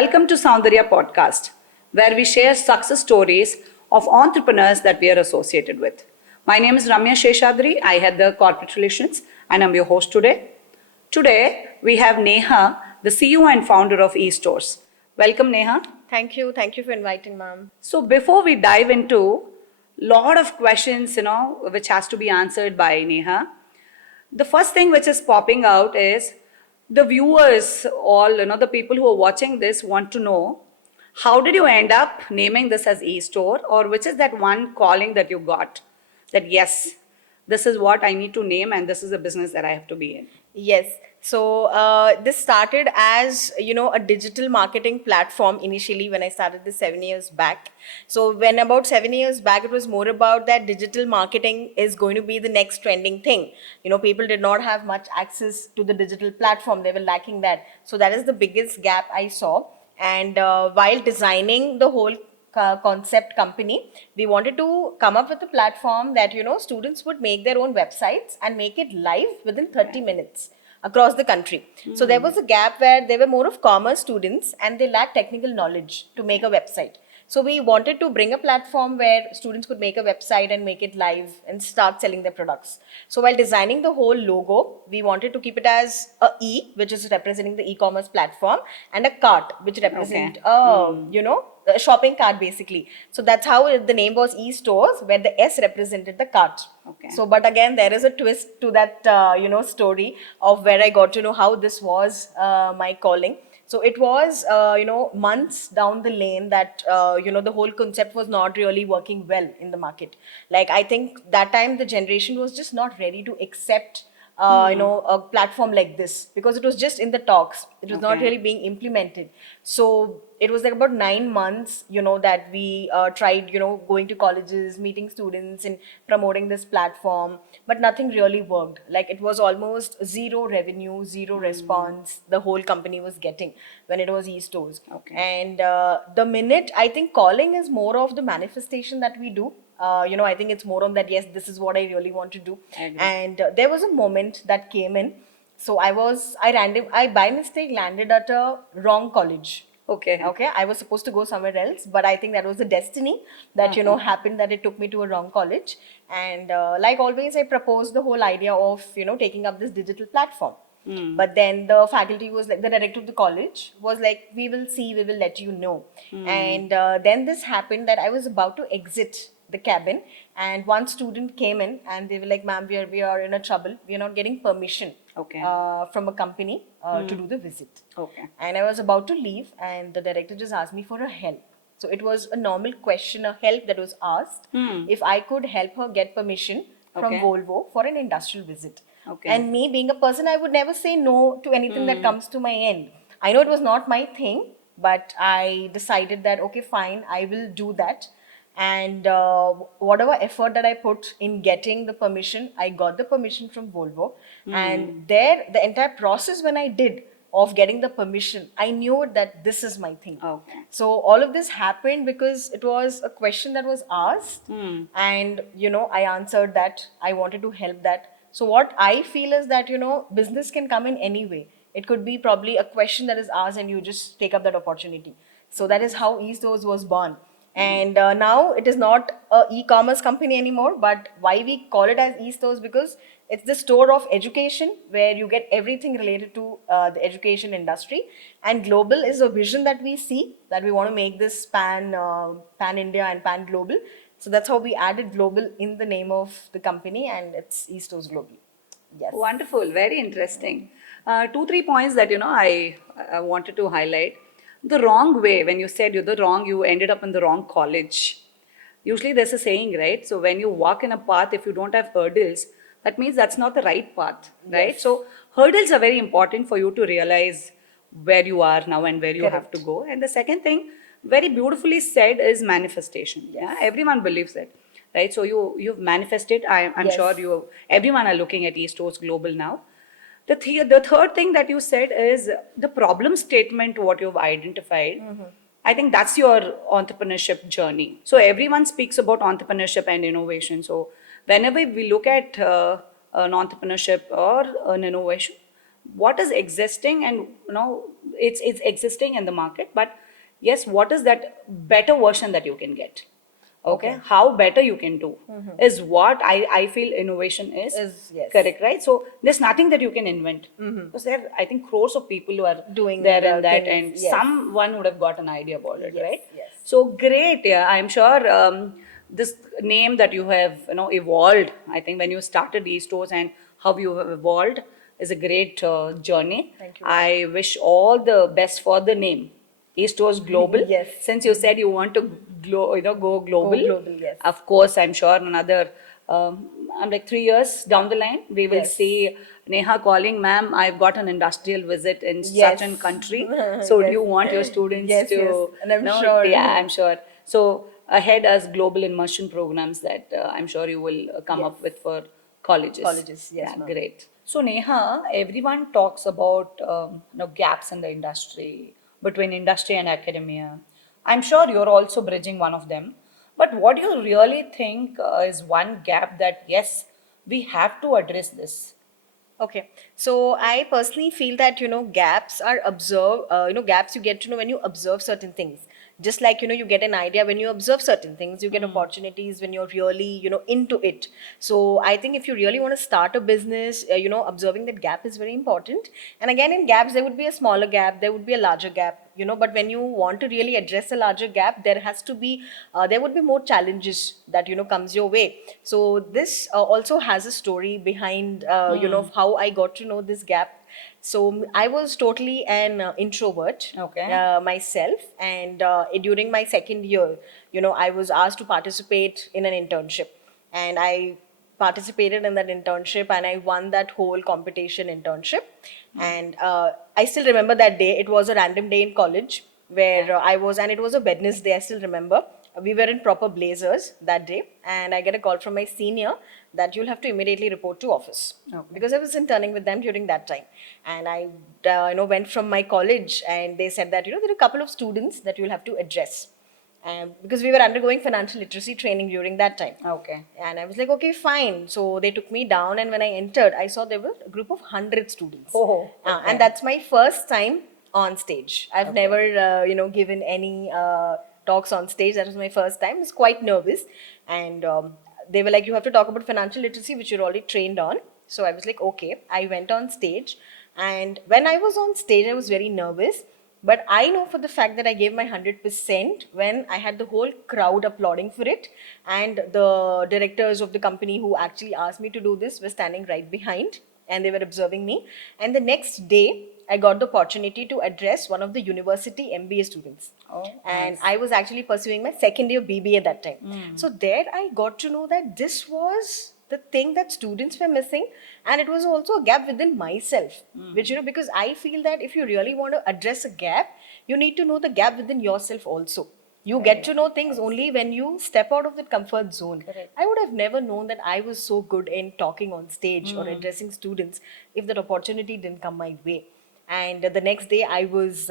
Welcome to Soundarya podcast, where we share success stories of entrepreneurs that we are associated with. My name is Ramya Sheshadri. I head the corporate relations and I'm your host today. Today, we have Neha, the CEO and founder of eStores. Welcome, Neha. Thank you. Thank you for inviting, ma'am. So before we dive into lot of questions, which has to be answered by Neha, the first thing which is popping out is the viewers, all, the people who are watching this want to know, how did you end up naming this as eStore, or which is that one calling that you got that yes, this is what I need to name and this is the business that I have to be in? Yes. So this started as a digital marketing platform initially when I started this 7 years back. So when about 7 years back, it was more about that digital marketing is going to be the next trending thing. People did not have much access to the digital platform; they were lacking that. So that is the biggest gap I saw. And while designing the whole concept company, we wanted to come up with a platform that students would make their own websites and make it live within 30 minutes across the country. So there was a gap where they were more of commerce students and they lacked technical knowledge to make a website. So we wanted to bring a platform where students could make a website and make it live and start selling their products. So while designing the whole logo, we wanted to keep it as a E, which is representing the e-commerce platform, and a cart, which represent a shopping cart basically. So that's how the name was eStores, where the S represented the cart. Okay. So, but again, there is a twist to that, story of where I got to know how this was my calling. So it was, months down the lane that, the whole concept was not really working well in the market. Like, I think that time the generation was just not ready to accept, a platform like this because it was just in the talks. It was not Okay. really being implemented. So it was like about 9 months, that we tried, going to colleges, meeting students and promoting this platform, but nothing really worked. Like it was almost zero revenue, zero response the whole company was getting when it was e-stores. Okay. And the minute, I think calling is more of the manifestation that we do. I think it's more on that, yes, this is what I really want to do. I agree. And there was a moment that came in. So I by mistake landed at a wrong college. Okay. Okay, I was supposed to go somewhere else, but I think that was the destiny that happened, that it took me to a wrong college. And like always, I proposed the whole idea of taking up this digital platform. But then the faculty was like, the director of the college was like, we will see, we will let you know. And then this happened that I was about to exit the cabin, and one student came in and they were like, ma'am, we are in a trouble. We are not getting permission Okay. from a company to do the visit. Okay. And I was about to leave, and the director just asked me for a help. So it was a normal question, a help that was asked, if I could help her get permission from Okay. Volvo for an industrial visit. Okay. And me being a person, I would never say no to anything that comes to my end. I know it was not my thing, but I decided that, okay, fine, I will do that. And whatever effort that I put in getting the permission, I got the permission from Volvo. And there, the entire process when I did of getting the permission, I knew that this is my thing. Okay. So all of this happened because it was a question that was asked, and I answered that. I wanted to help that. So what I feel is that business can come in any way. It could be probably a question that is asked, and you just take up that opportunity. So that is how eStores was born. And now it is not a e-commerce company anymore, but why we call it as eStores, because it's the store of education where you get everything related to the education industry. And global is a vision that we see, that we want to make this pan India and pan global. So that's how we added global in the name of the company, and it's eStores Global. Yes. Wonderful, very interesting. 2, 3 points that I wanted to highlight. The wrong way, when you said you ended up in the wrong college. Usually there's a saying, right? So when you walk in a path, if you don't have hurdles, that means that's not the right path, right? Yes. So hurdles are very important for you to realize where you are now and where you have to Correct. go. And the second thing, very beautifully said, is manifestation. Yeah, everyone believes it, right? So you've manifested. I'm Yes. sure everyone are looking at eStores Global now. The third thing that you said is the problem statement, what you've identified. I think that's your entrepreneurship journey. So everyone speaks about entrepreneurship and innovation. So whenever we look at an entrepreneurship or an innovation, what is existing, and it's existing in the market, but yes, what is that better version that you can get? Okay, Okay. how better you can do is what I feel innovation is. Is yes. Correct, right? So there's nothing that you can invent, because there are, I think, crores of people who are Doing there in that, things, and yes. someone would have got an idea about it, Yes, right? yes. So great. Yeah, I'm sure this name that you have evolved, I think, when you started these stores, and how you have evolved is a great journey. Thank you. I wish all the best for the name. East Coast Global. Yes. Since you said you want to go global. Go global, yes. Of course, I'm sure another, I'm like 3 years down the line, we will Yes. see Neha calling, ma'am, I've got an industrial visit in Yes. such a country. So do Yes. you want your students Yes, to, yes. And I'm no? sure. Yeah, I'm sure. So ahead as global immersion programs that I'm sure you will come up Yes. with for colleges. Colleges, yes, Yeah, ma'am. great. So Neha, everyone talks about gaps in the industry, between industry and academia. I'm sure you're also bridging one of them. But what do you really think is one gap that yes, we have to address this? Okay, so I personally feel that gaps are observed. Gaps you get to know when you observe certain things. Just like you get an idea when you observe certain things. You get opportunities when you're really into it. So I think if you really want to start a business, observing that gap is very important. And again, in gaps there would be a smaller gap, there would be a larger gap. But when you want to really address a larger gap, there would be more challenges that comes your way. So this also has a story behind of how I got to know this gap. So I was totally an introvert, Okay. myself, and during my second year, I was asked to participate in an internship, and I participated in that internship, and I won that whole competition internship. And I still remember that day. It was a random day in college where I was, and it was a Wednesday. I still remember. We were in proper blazers that day, and I get a call from my senior that you'll have to immediately report to office. Okay. Because I was interning with them during that time, and I went from my college, and they said that there are a couple of students that you'll have to address, because we were undergoing financial literacy training during that time. Okay. And I was like, okay, fine. So they took me down, and when I entered, I saw there were a group of 100 students. Oh, okay. And that's my first time on stage. I've Okay. never, given any talks on stage. That was my first time. I was quite nervous. And they were like, you have to talk about financial literacy, which you're already trained on. So I was like, okay. I went on stage. And when I was on stage, I was very nervous. But I know for the fact that I gave my 100% when I had the whole crowd applauding for it. And the directors of the company who actually asked me to do this were standing right behind, and they were observing me. And the next day, I got the opportunity to address one of the university MBA students. Oh, And nice. I was actually pursuing my second year BBA at that time. So there I got to know that this was the thing that students were missing, and it was also a gap within myself, which because I feel that if you really want to address a gap, you need to know the gap within yourself also. You get to know things only when you step out of that comfort zone. Correct. I would have never known that I was so good in talking on stage or addressing students if that opportunity didn't come my way. And the next day I was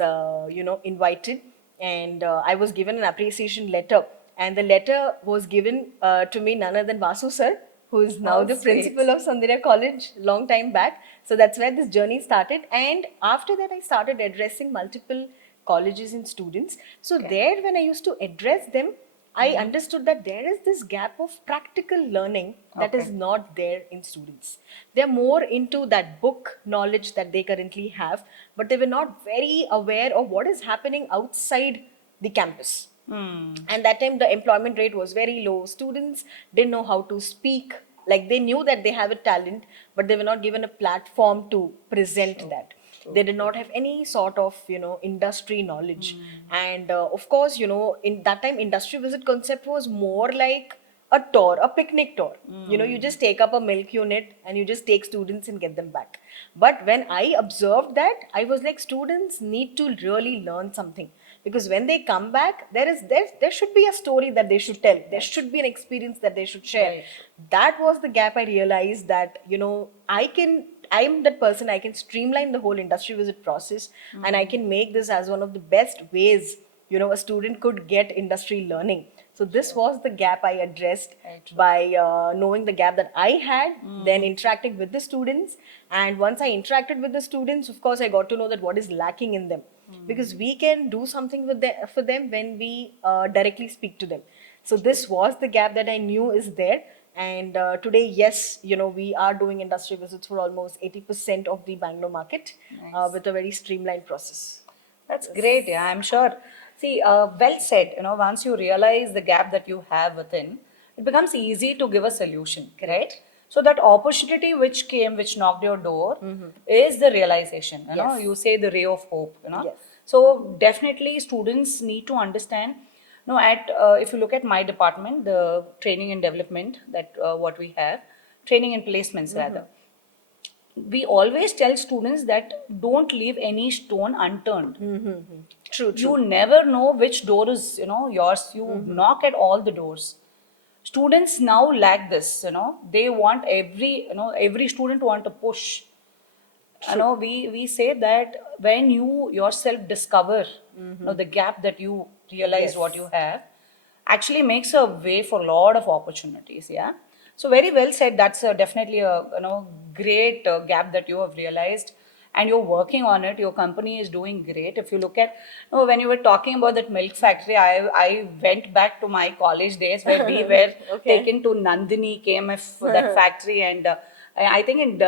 invited, and I was given an appreciation letter, and the letter was given to me none other than Vasu sir, who is now How the sweet. principal of Soundarya College long time back. So that's where this journey started. And after that, I started addressing multiple colleges and students. So there, when I used to address them, I understood that there is this gap of practical learning that is Okay. not there in students. They're more into that book knowledge that they currently have, but they were not very aware of what is happening outside the campus. And that time the employment rate was very low. Students didn't know how to speak. Like they knew that they have a talent, but they were not given a platform to present that. They did not have any sort of industry knowledge. And of course, in that time industry visit concept was more like a tour, a picnic tour. You just take up a milk unit and you just take students and get them back. But when I observed that, I was like, students need to really learn something, because when they come back, there should be a story that they should tell. There should be an experience that they should share. Right. That was the gap. I realized that I'm that person. I can streamline the whole industry visit process, and I can make this as one of the best ways a student could get industry learning. So this was the gap I addressed Very true. by knowing the gap that I had, then interacting with the students. And once I interacted with the students, of course, I got to know that what is lacking in them. Because we can do something for them when we directly speak to them. So this was the gap that I knew is there. And today, yes, we are doing industry visits for almost 80% of the Bangalore market with a very streamlined process. That's great. Yeah, I'm sure. See, well said. Once you realize the gap that you have within, it becomes easy to give a solution, right? So that opportunity which came, which knocked your door, is the realization. Yes. You say the ray of hope. Yes. So definitely, students need to understand. At if you look at my department, the training and development that what we have, training and placements rather, we always tell students that don't leave any stone unturned. True, You true. never know which door is yours. You knock at all the doors. Students now lack this. They want every student want to push. We say that when you yourself discover the gap that you realize Yes. what you have, actually makes a way for a lot of opportunities. Yeah. So very well said. That's definitely a great gap that you have realized, and you're working on it. Your company is doing great. If you look at when you were talking about that milk factory, I went back to my college days where we were Okay. taken to Nandini KMF, that factory, and I think in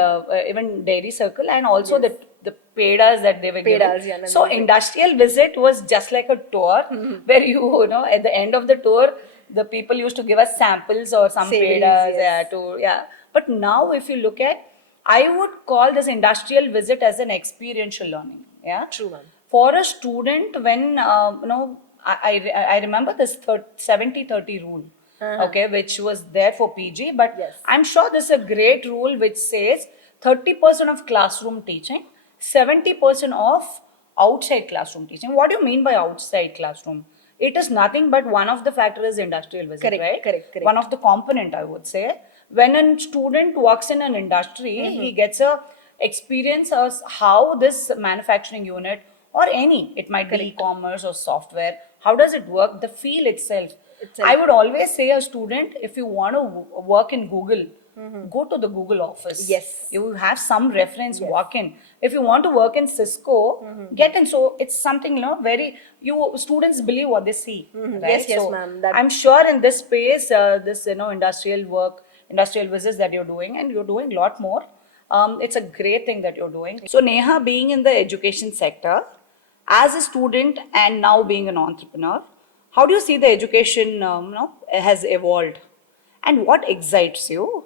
even Dairy Circle, and also the pedas that they were Pedas, giving. yeah, So Nandini. industrial visit was just like a tour where at the end of the tour, the people used to give us samples or some Savories, pedas, yes. yeah. But now if you look at, I would call this industrial visit as an experiential learning. Yeah. True, ma'am. For a student, when I remember this 70-30 rule, okay, which was there for PG, but Yes. I'm sure this is a great rule which says 30% of classroom teaching, 70% of outside classroom teaching. What do you mean by outside classroom? It is nothing but one of the factors is industrial visit, Correct, right? correct. One of the component, I would say. When a student works in an industry, he gets a experience of how this manufacturing unit or any, it might be Correct. e-commerce or software, how does it work, the feel itself. Itself. I would always say a student, if you want to work in Google, go to the Google office. Yes. You have some reference, Yes. walk in. If you want to work in Cisco, get in. So it's something, very, you students believe what they see. Right? Yes, So ma'am. That- I'm sure in this space, this, industrial work, industrial visits that you're doing, and you're doing a lot more. It's a great thing that you're doing. So Neha, being in the education sector, as a student and now being an entrepreneur, how do you see the education has evolved, and what excites you?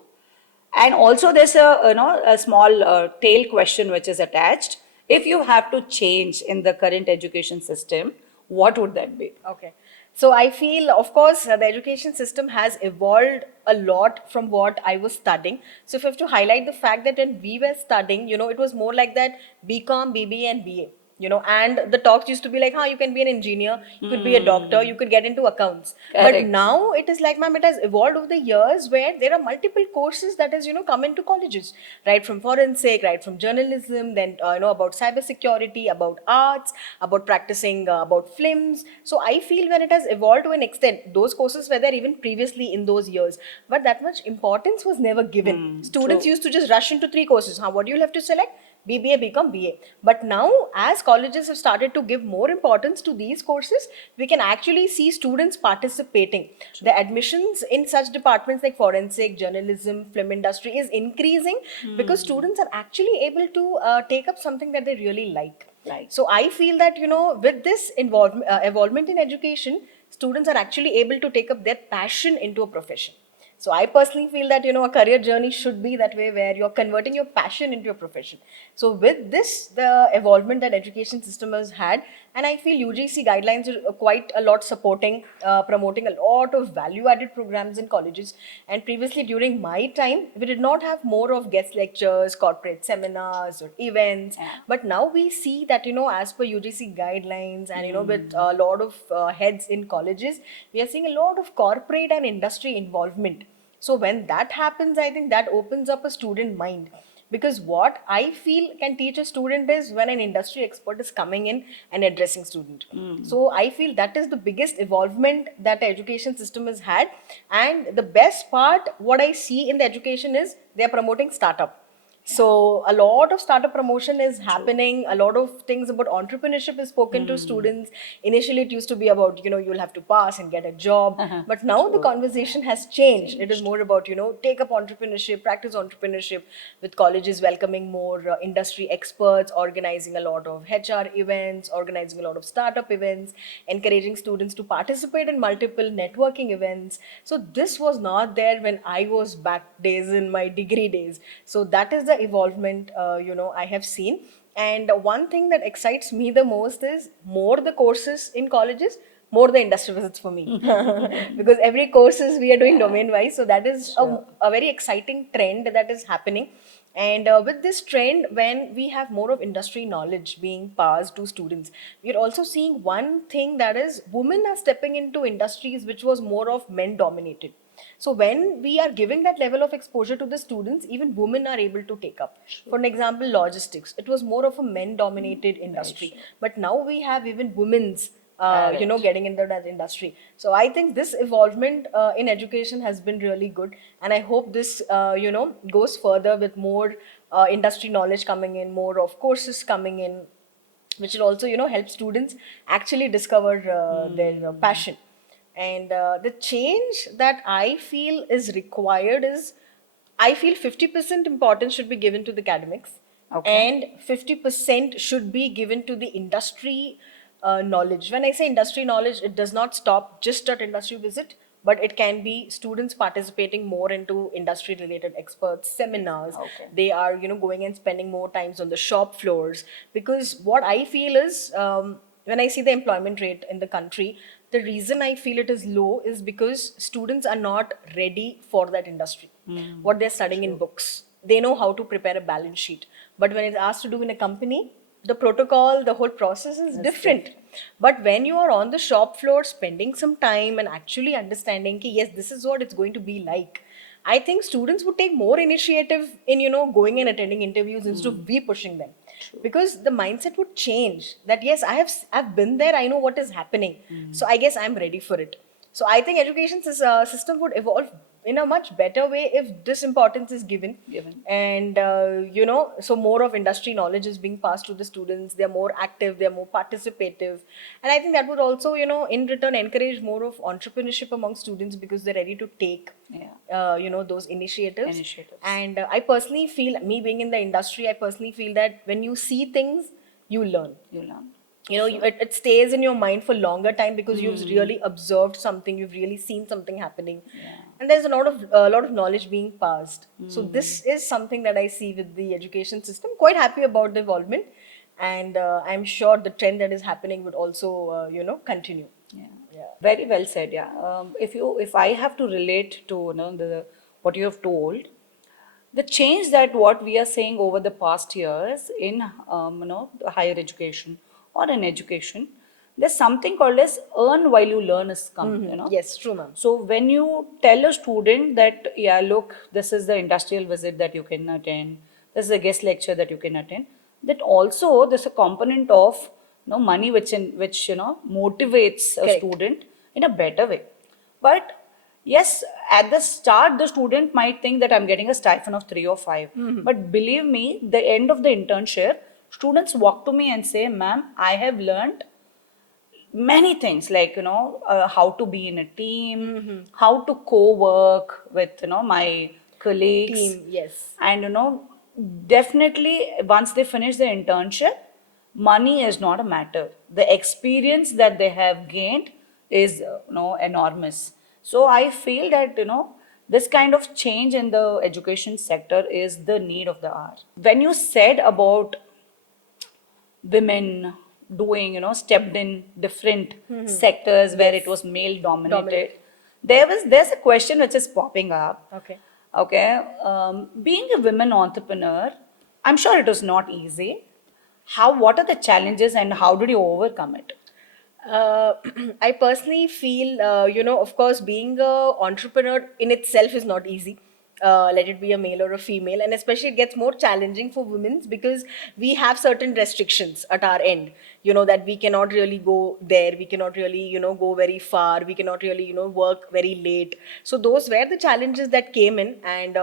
And also, there's a small tail question which is attached. If you have to change in the current education system, what would that be? Okay. So I feel, of course, the education system has evolved a lot from what I was studying. So if I have to highlight the fact that when we were studying, it was more like that BCom, BBA, and BA. And the talks used to be like, you can be an engineer, you could be a doctor, you could get into accounts. But Correct. now it is like, ma'am, it has evolved over the years where there are multiple courses that has, come into colleges, right from forensic, right from journalism, then, about cybersecurity, about arts, about practicing, about films. So I feel when it has evolved to an extent, those courses were there even previously in those years, but that much importance was never given. Students true. used to just rush into 3 courses. What do you have to select? BBA, become BA. But now, as colleges have started to give more importance to these courses, we can actually see students participating. The admissions in such departments like forensic, journalism, film industry is increasing because students are actually able to take up something that they really like. Like. So I feel that, with this involvement in education, students are actually able to take up their passion into a profession. So I personally feel that, a career journey should be that way where you're converting your passion into your profession. So with this, the evolvement that education system has had, and I feel UGC guidelines are quite a lot supporting, promoting a lot of value-added programs in colleges. And previously during my time, we did not have more of guest lectures, corporate seminars or events. Yeah. But now we see that, as per UGC guidelines and, with a lot of heads in colleges, we are seeing a lot of corporate and industry involvement. So when that happens, I think that opens up a student mind. Because what I feel can teach a student is when an industry expert is coming in and addressing student. So I feel that is the biggest evolvement that the education system has had. And the best part, what I see in the education is they are promoting startup. So a lot of startup promotion is happening. A lot of things about entrepreneurship is spoken to students. Initially, it used to be about, you'll have to pass and get a job. But now the conversation has changed. It is more about, take up entrepreneurship, practice entrepreneurship, with colleges welcoming more industry experts, organizing a lot of HR events, organizing a lot of startup events, encouraging students to participate in multiple networking events. So this was not there when I was back days in my degree days. So that is the evolvement, I have seen. And one thing that excites me the most is more the courses in colleges, more the industry visits for me. Because every courses we are doing domain wise. So that is a very exciting trend that is happening. And with this trend, when we have more of industry knowledge being passed to students, we are also seeing one thing, that is women are stepping into industries which was more of men dominated. So when we are giving that level of exposure to the students, even women are able to take up. For an example, logistics. It was more of a men-dominated industry, but now we have even women's, getting into that industry. So I think this evolvement in education has been really good, and I hope this, goes further with more industry knowledge coming in, more of courses coming in, which will also help students actually discover their passion. And the change that I feel is required is, I feel 50% importance should be given to the academics, Okay. and 50% should be given to the industry knowledge. When I say industry knowledge, it does not stop just at industry visit, but it can be students participating more into industry related experts seminars. Okay. They are going and spending more times on the shop floors. Because what I feel is, when I see the employment rate in the country, the reason I feel it is low is because students are not ready for that industry. What they're studying in books, they know how to prepare a balance sheet, but when it's asked to do in a company, the protocol, the whole process is different. But when you are on the shop floor spending some time and actually understanding ki, yes, this is what it's going to be like, I think students would take more initiative in going and attending interviews instead of we pushing them. Because the mindset would change that, yes, I've been there, I know what is happening, so I guess I'm ready for it. So I think education system would evolve in a much better way if this importance is given. And so more of industry knowledge is being passed to the students. They're more active, they're more participative, and I think that would also in return encourage more of entrepreneurship among students, because they're ready to take those initiatives. And I personally feel, me being in the industry, I personally feel that when you see things, you learn. It stays in your mind for longer time, because you've really observed something, you've really seen something happening. And there's a lot of knowledge being passed. So this is something that I see with the education system. Quite happy about the involvement, and I'm sure the trend that is happening would also continue. Very well said. Yeah. If I have to relate to the what you have told, the change that what we are saying over the past years in higher education or in education, there's something called as earn while you learn is come. Yes, true, ma'am. So when you tell a student that, yeah, look, this is the industrial visit that you can attend, this is a guest lecture that you can attend, that also there's a component of money which motivates a Correct. student in a better way. But yes, at the start, the student might think that I'm getting a stipend of 3 or 5. But believe me, the end of the internship, students walk to me and say, ma'am, I have learned many things, like how to be in a team, how to co-work with my colleagues. Team, yes. And definitely once they finish the internship, money is not a matter. The experience that they have gained is enormous. So I feel that this kind of change in the education sector is the need of the hour. When you said about women doing, stepped in different sectors where it was male dominated, there's a question which is popping up. Okay, being a women entrepreneur, I'm sure it was not easy. What are the challenges and how did you overcome it? I personally feel, of course, being a entrepreneur in itself is not easy. let it be a male or a female, and especially it gets more challenging for women because we have certain restrictions at our end, that we cannot really go there, we cannot really go very far, we cannot really work very late. So those were the challenges that came in. And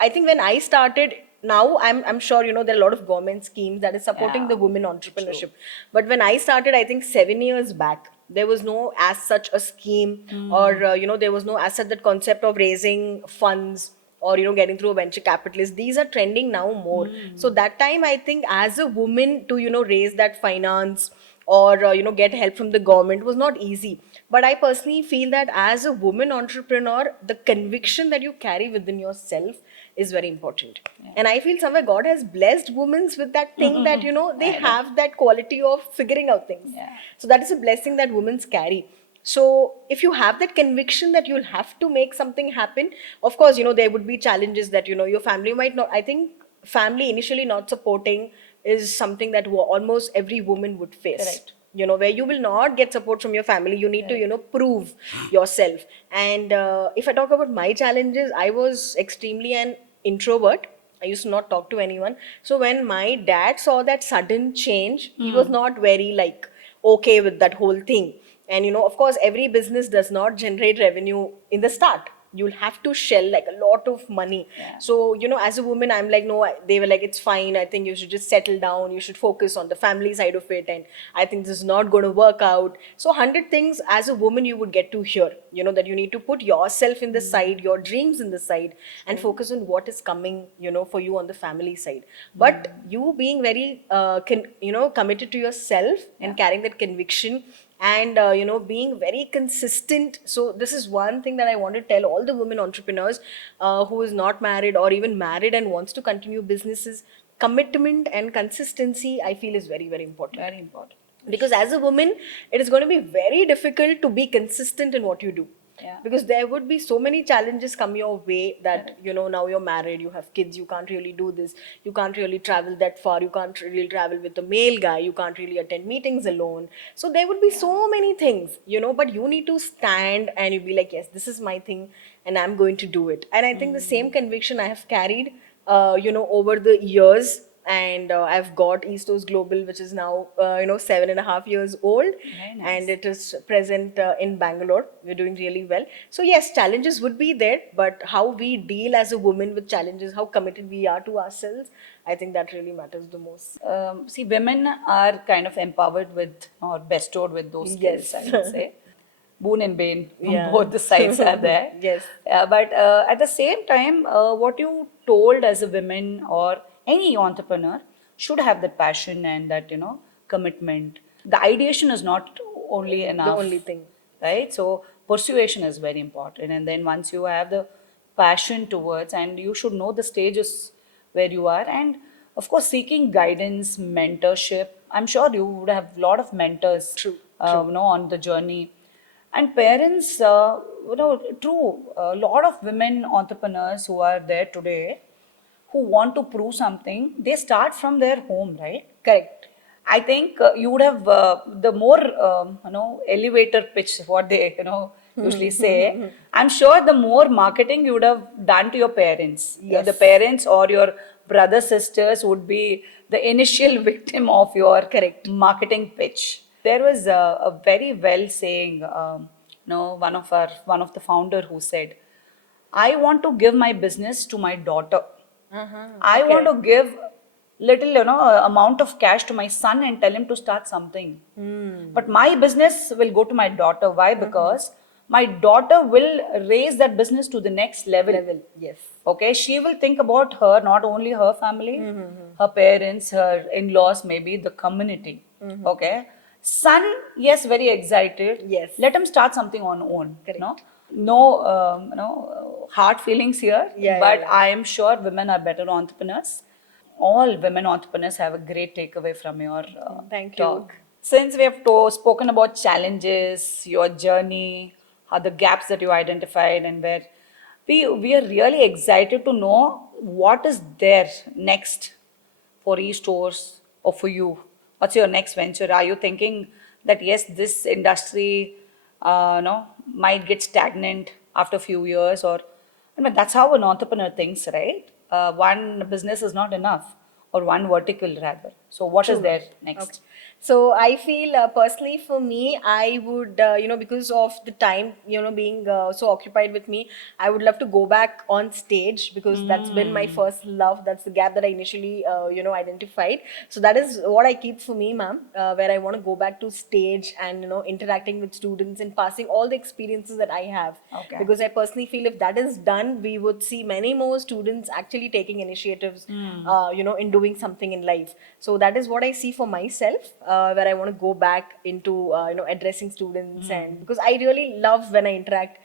I think when I started, now I'm sure there are a lot of government schemes that is supporting Yeah, the women true. entrepreneurship. But when I started, I think 7 years back, there was no as such a scheme, or there was no as such that concept of raising funds, or getting through a venture capitalist. These are trending now more. So that time, I think as a woman to raise that finance, or get help from the government was not easy. But I personally feel that as a woman entrepreneur, the conviction that you carry within yourself is very important. And I feel somewhere God has blessed women with that thing that they I know. have that quality of figuring out things. Yeah. So that is a blessing that women carry. So if you have that conviction that you'll have to make something happen, of course there would be challenges that your family might not. I think family initially not supporting is something that almost every woman would face. Correct. Where you will not get support from your family, you need to Correct. prove yourself. And if I talk about my challenges, I was extremely an introvert. I used to not talk to anyone. So when my dad saw that sudden change, he was not very like okay with that whole thing. And of course, every business does not generate revenue in the start. You'll have to shell like a lot of money. Yeah. So as a woman, I'm like, no. They were like, it's fine, I think you should just settle down, you should focus on the family side of it, and I think this is not going to work out. So 100 things as a woman you would get to hear, that you need to put yourself in the side, your dreams in the side, and focus on what is coming for you on the family side. But you being very committed to yourself and carrying that conviction, and being very consistent. So this is one thing that I want to tell all the women entrepreneurs who is not married or even married and wants to continue businesses. Commitment and consistency, I feel, is very, very important. Very important. Because as a woman, it is going to be very difficult to be consistent in what you do. Yeah. Because there would be so many challenges come your way that now you're married, you have kids, you can't really do this, you can't really travel that far, you can't really travel with a male guy, you can't really attend meetings alone. So there would be so many things, but you need to stand and you be like, yes, this is my thing and I'm going to do it. And I think the same conviction I have carried over the years. And I've got East Coast Global, which is now 7.5 years old. Very nice. And it is present in Bangalore. We're doing really well. So yes, challenges would be there, but how we deal as a woman with challenges, how committed we are to ourselves, I think that really matters the most. See, women are kind of empowered with or bestowed with those skills, Yes. I would say. Boon and bane, Yeah. both the sides are there. Yes. But at the same time, what you told as a woman or any entrepreneur should have that passion and that, commitment. The ideation is not only enough. only thing. Right? So, persuasion is very important. And then once you have the passion towards, and you should know the stages where you are, and of course, seeking guidance, mentorship. I'm sure you would have a lot of mentors, True, on the journey. And parents, true, a lot of women entrepreneurs who are there today who want to prove something, they start from their home, right? Correct. I think you would have the more elevator pitch what they usually say. I'm sure the more marketing you would have done to your parents. Yes. The parents or your brother sisters would be the initial victim of your Correct. marketing pitch. There was a very well saying. One of the founder who said, "I want to give my business to my daughter. I want to give little amount of cash to my son and tell him to start something, but my business will go to my daughter. Why? Because my daughter will raise that business to the next level. Yes. Okay, she will think about her, not only her family, her parents, her in-laws, maybe the community. Okay, son, yes, very excited. Yes. Let him start something on own. Correct. No hard feelings here. Yeah, But yeah. I am sure women are better entrepreneurs. All women entrepreneurs have a great takeaway from your Thank you. talk. Since we have spoken about challenges, your journey, how the gaps that you identified, and where we are really excited to know what is there next for e-stores or for you. What's your next venture? Are you thinking that yes, this industry might get stagnant after a few years, or I mean, that's how an entrepreneur thinks, right? One business is not enough, or one vertical rather. So, what is True, ma'am. there Okay. next? So I feel personally for me, I would, because of the time, being so occupied with me, I would love to go back on stage because that's been my first love. That's the gap that I initially, identified. So that is what I keep for me, ma'am, where I want to go back to stage and, interacting with students and passing all the experiences that I have. Okay. Because I personally feel if that is done, we would see many more students actually taking initiatives, in doing something in life. So that is what I see for myself, where I want to go back into, addressing students, and because I really love when I interact,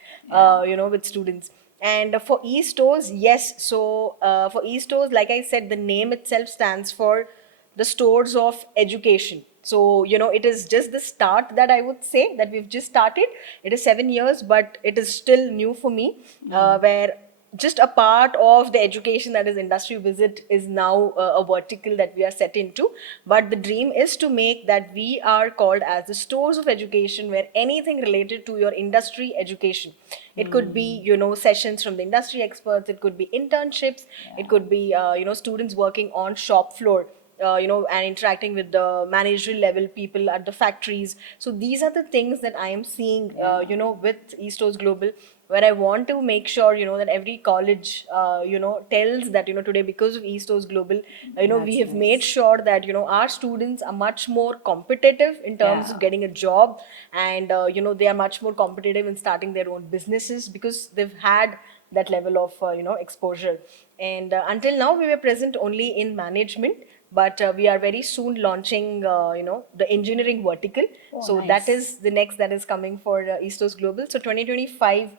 with students. And for e-stores, yes. So for e-stores, like I said, the name itself stands for the stores of education. So, it is just the start that I would say that we've just started. It is 7 years, but it is still new for me, where just a part of the education, that is industry visit, is now a vertical that we are set into. But the dream is to make that we are called as the stores of education, where anything related to your industry education, it could be, sessions from the industry experts, it could be internships, it could be, students working on shop floor, and interacting with the managerial level people at the factories. So these are the things that I am seeing, with eStores Global, where I want to make sure, that every college, tells that, today because of eStores Global, we That's have made nice. sure that, our students are much more competitive in terms Yeah. of getting a job, and, they are much more competitive in starting their own businesses because they've had that level of, exposure. And until now, we were present only in management, but we are very soon launching, the engineering vertical. Oh, So that nice. is the next that is coming for Eastos Global. So 2025,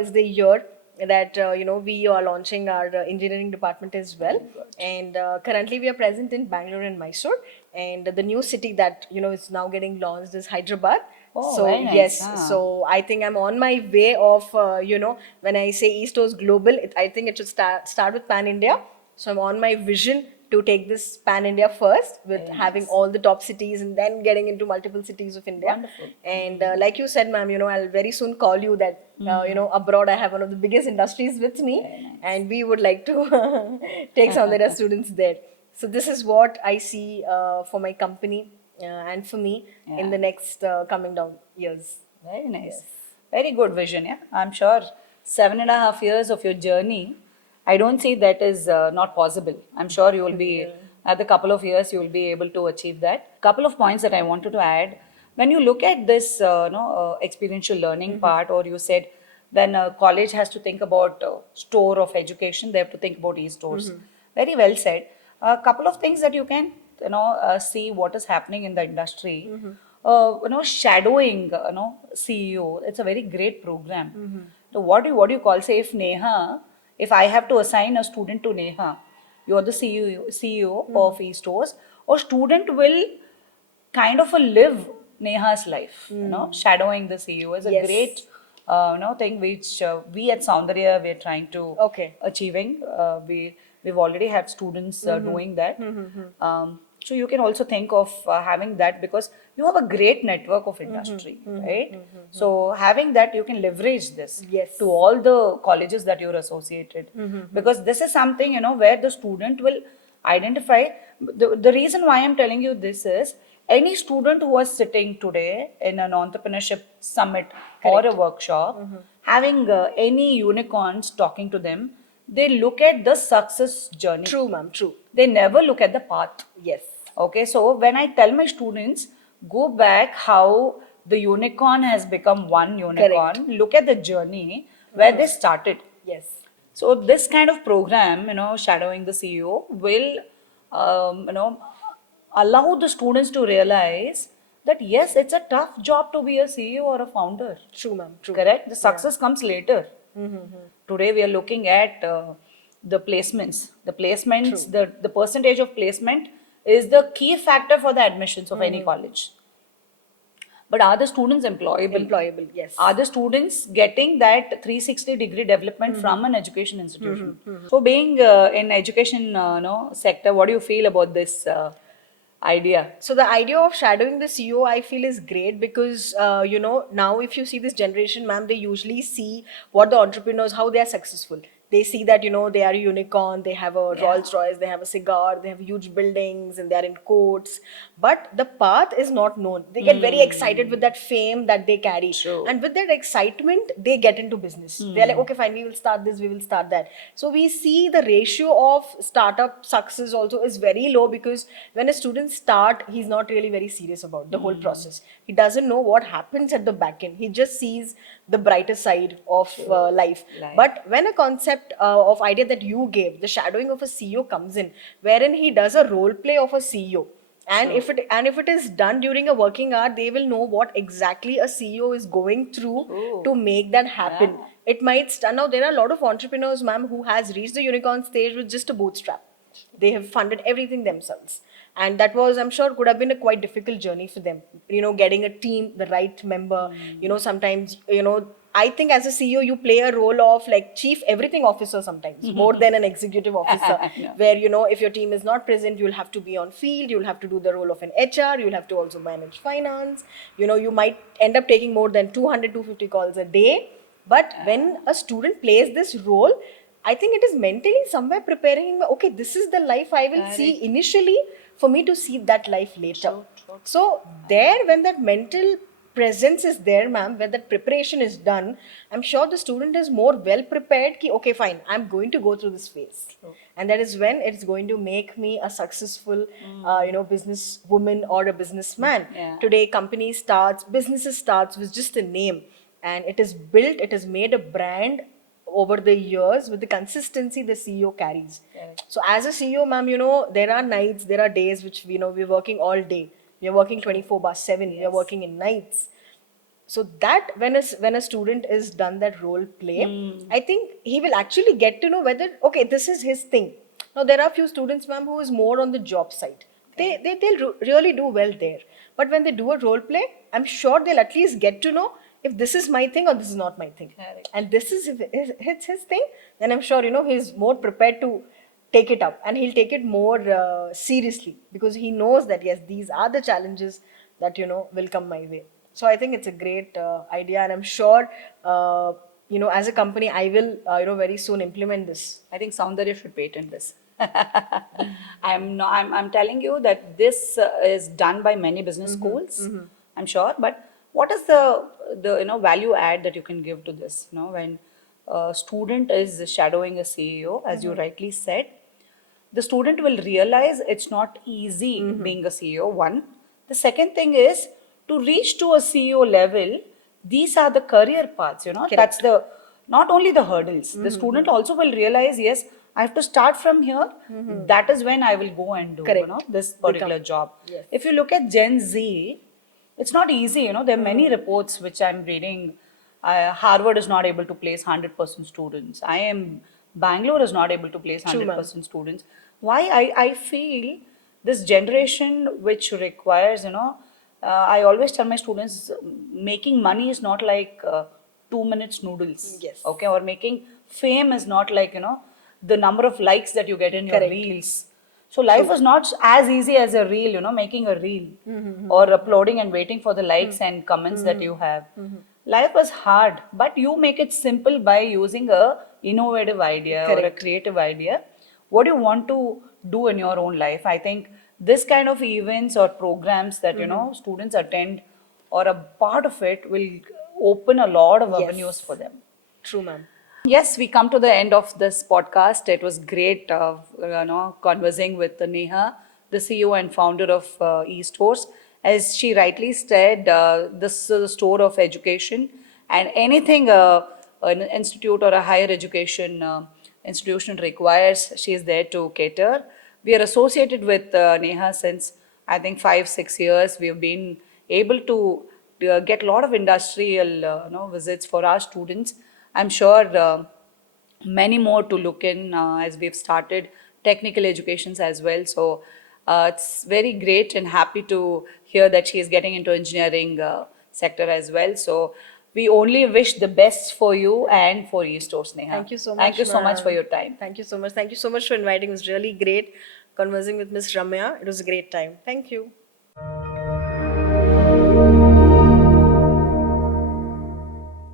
is the year that, we are launching our engineering department as well. Very good. And currently we are present in Bangalore and Mysore, and the new city that, is now getting launched is Hyderabad. Oh, So very nice. yes, so I think I'm on my way of, when I say Eastos Global, I think it should start with Pan India. So I'm on my vision to take this pan India first, with Very having nice. all the top cities and then getting into multiple cities of India. Wonderful. And like you said, ma'am, I'll very soon call you that, abroad I have one of the biggest industries with me, Very nice. and we would like to take some of their students there. So this is what I see for my company, and for me in Yeah. the next coming down years. Very nice. Yes. Very good vision, yeah. I'm sure 7.5 years of your journey, I don't see that is not possible. I'm sure you will be, Yeah. another couple of years, you will be able to achieve that. Couple of points that I wanted to add. When you look at this, experiential learning part, or you said when a college has to think about store of education, they have to think about e-stores. Very well said. A couple of things that you can, see what is happening in the industry. Shadowing, CEO. It's a very great program. So what do you call? Say if Neha, if I have to assign a student to Neha, you're the CEO of eStores, or student will kind of a live Neha's life. Shadowing the CEO is a great, Yes. thing which we at Soundarya we're trying to Okay. achieving. We've already have students doing that. So you can also think of having that, because you have a great network of industry, right? So having that, you can leverage this Yes. to all the colleges that you're associated, because this is something, where the student will identify. The reason why I'm telling you this is, any student who was sitting today in an entrepreneurship summit or a Correct. workshop, having any unicorns talking to them, they look at the success journey. True, ma'am. True. They never look at the path. Yes. Okay, so when I tell my students, go back how the unicorn has become one Correct. unicorn, look at the journey where they started. Yes. So this kind of program, shadowing the CEO, will, allow the students to realize that yes, it's a tough job to be a CEO or a founder. True, ma'am. True. Correct? The Yeah. success comes later. Today we are looking at the placements. The placements, True. the percentage of placement is the key factor for the admissions of any college. But are the students employable? Employable. Yes. Are the students getting that 360-degree development from an education institution? So being in education, sector, what do you feel about this? idea. So the idea of shadowing the CEO, I feel, is great because now if you see this generation, ma'am, they usually see what the entrepreneurs, how they are successful. They see that they are a unicorn, they have a Yeah. Rolls Royce, they have a cigar, they have huge buildings, and they are in courts. But the path is not known. They get very excited with that fame that they carry, True. and with that excitement, they get into business. They're like, okay, fine, we will start this, we will start that. So we see the ratio of startup success also is very low because when a student start, he's not really very serious about the whole process. He doesn't know what happens at the back end. He just sees the brighter side of life. Life. But when a concept of idea that you gave, the shadowing of a CEO comes in, wherein he does a role play of a CEO. And True. if it is done during a working hour, they will know what exactly a CEO is going through True. to make that happen. Yeah. It might stand now. There are a lot of entrepreneurs, ma'am, who has reached the unicorn stage with just a bootstrap. They have funded everything themselves, and that was, I'm sure, could have been a quite difficult journey for them. Getting a team, the right member. Sometimes I think as a CEO, you play a role of like chief everything officer sometimes, more than an executive officer. know. Where if your team is not present, you'll have to be on field. You'll have to do the role of an HR. You'll have to also manage finance. You might end up taking more than 200, 250 calls a day. But when a student plays this role, I think it is mentally somewhere preparing him. Okay, this is the life I will see Correct. initially for me to see that life later. True. So there, when that mental presence is there, ma'am, when that preparation is done, I'm sure the student is more well prepared. Ki, okay, fine, I'm going to go through this phase, and that is when it's going to make me a successful, business woman or a businessman. Yeah. Today, businesses starts with just a name, and it is built. It is made a brand over the years with the consistency the CEO carries. Correct. So as a CEO, ma'am, there are nights, there are days which we're working all day. We're working 24/7. We're working in nights. So that when a student is done that role play, I think he will actually get to know whether okay, this is his thing. Now there are few students, ma'am, who is more on the job side. They'll really do well there. But when they do a role play, I'm sure they'll at least get to know if this is my thing or this is not my thing. Correct. And this is if it's his thing, then I'm sure he's more prepared to take it up, and he'll take it more seriously because he knows that yes, these are the challenges that will come my way. So I think it's a great idea, and I'm sure as a company I will very soon implement this. I think Soundarya should patent this. I'm telling you that this is done by many business schools. I'm sure. But what is the value add that you can give to this? When a student is shadowing a CEO, as you rightly said, the student will realize it's not easy being a CEO. One. The second thing is to reach to a CEO level. These are the career paths. That's the not only the hurdles. The student also will realize, yes, I have to start from here. That is when I will go and do Correct. this particular job. Yes. If you look at Gen Z, it's not easy. There are many reports which I'm reading. Harvard is not able to place 100% students. Bangalore is not able to place True, ma'am. 100% students. Why I feel this generation which requires, I always tell my students, making money is not like 2 minutes noodles. Yes. Okay, or making fame is not like, the number of likes that you get in your Correct. reels. So life was not as easy as a reel, making a reel or uploading and waiting for the likes and comments that you have. Life was hard, but you make it simple by using a innovative idea or a Correct. creative idea. What you want to do in your own life. I think this kind of events or programs that students attend or a part of it will open a lot of Yes. avenues for them. True, ma'am. Yes, we come to the end of this podcast. It was great, conversing with Neha, the CEO and founder of eStores. As she rightly said, this is a store of education, and anything an institute or a higher education institution requires, she is there to cater. We are associated with Neha since I think 5-6 years. We have been able to get a lot of industrial visits for our students. I'm sure many more to look in as we've started technical educations as well. So it's very great and happy to hear that she is getting into engineering sector as well. So we only wish the best for you and for eStores, Neha. Thank you so much. Thank you so much for ma'am. your time. Thank you so much. Thank you so much for inviting. It was really great conversing with Miss Ramya. It was a great time. Thank you.